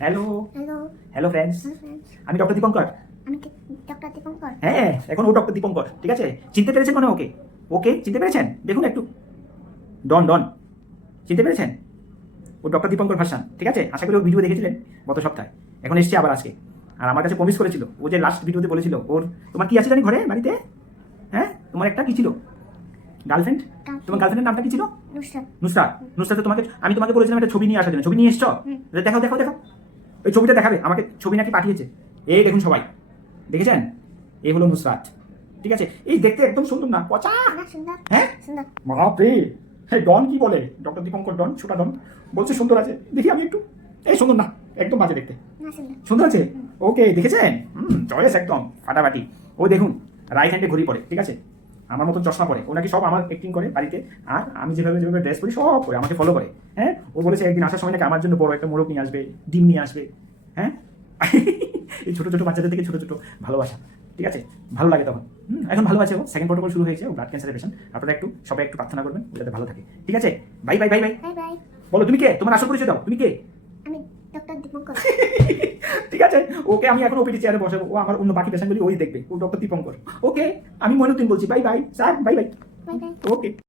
Hello hello hello friends, friends, আমি doctor Dipankar. আমি doctor Dipankar. হ্যাঁ, এখন ও ডক্টর দীপঙ্কর, ঠিক আছে? চিনতে পেরেছেন মানে ওকে? ওকে চিনতে পেরেছেন? দেখুন একটু, ডন ডন চিনতে পেরেছেন? ও ডক্টর দীপঙ্কর ভার্সন, ঠিক আছে? আশা করি ও ভিডিও দেখেছিলেন গত সপ্তাহে, এখন এসছে আবার আজকে। আর আমার কাছে প্রমিস করেছিল, ও যে লাস্ট ভিডিওতে বলেছিল ওর, তোমার কি আছে জানি ঘরে বাড়িতে? হ্যাঁ, তোমার একটা কি ছিল? গার্লফ্রেন্ড? তোমার গার্লফ্রেন্ডের নামটা কি ছিল? নুসরাত। নুসরাত। নুসরাতে তোমাকে, আমি তোমাকে বলেছিলাম একটা ছবি নিয়ে আসার জন্য, ছবি নিয়ে এসছো? দেখাও দেখাও দেখাও, ওই ছবিটা দেখাবে আমাকে, ছবি নাকি পাঠিয়েছে। এই দেখুন সবাই, দেখেছেন? এই হলো নুসরাত, ঠিক আছে? এই দেখতে একদম সুন্দর না, পচা? না, সুন্দর। হ্যাঁ সুন্দর। বাপরে, এই ডন কি বলে, ডক্টর দীপঙ্কর ডন, ছোটা ডন বলছে সুন্দর আছে, দেখি আমি একটু। এই সুন্দর না, একদম বাজে দেখতে। না, সুন্দর। সুন্দর আছে? ওকে, দেখেছেন? চয়েস একদম ফাটাফাটি। ও দেখুন, রাইট হ্যান্ডে ঘড়ি পরে, ঠিক আছে? আমার মতো চশমা পরে, ও নাকি সব আমার অ্যাক্টিং করে বাড়িতে। আর আমি যেভাবে যেভাবে ড্রেস পরি সব করে আমাকে ফলো করে। হ্যাঁ, ও বলেছে একদিন আসার সময় নাকি আমার জন্য বড় একটা মোরগ নিয়ে আসবে, ডিম নিয়ে আসবে। হ্যাঁ এই ছোটো ছোটো বাচ্চাদের থেকে ছোটো ছোটো ভালোবাসা, ঠিক আছে? ভালো লাগে তখন। এখন ভালো আছে, ও সেকেন্ড প্রোটোকল শুরু হয়েছে, ও ব্লাড ক্যান্সারের পেশেন্ট। আপনারা একটু সবাই একটু প্রার্থনা করবেন ও যাতে ভালো থাকে, ঠিক আছে? By bye bye bye. Bye by. বলো তুমি কে, তোমার আসল পরিচয় দাও, তুমি কে? আমি ডক্টর দীপঙ্কর। ঠিক আছে, ওকে আমি এখন ওপিডি চেয়ারে বসাবো, ও আমার অন্য বাকি পেশেন্টগুলি ওই দেখবে, ও ডক্টর দীপঙ্কর। ওকে, আমি মইনুদ্দিন বলছি, bye bye sir, bye bye. Bye bye. ওকে।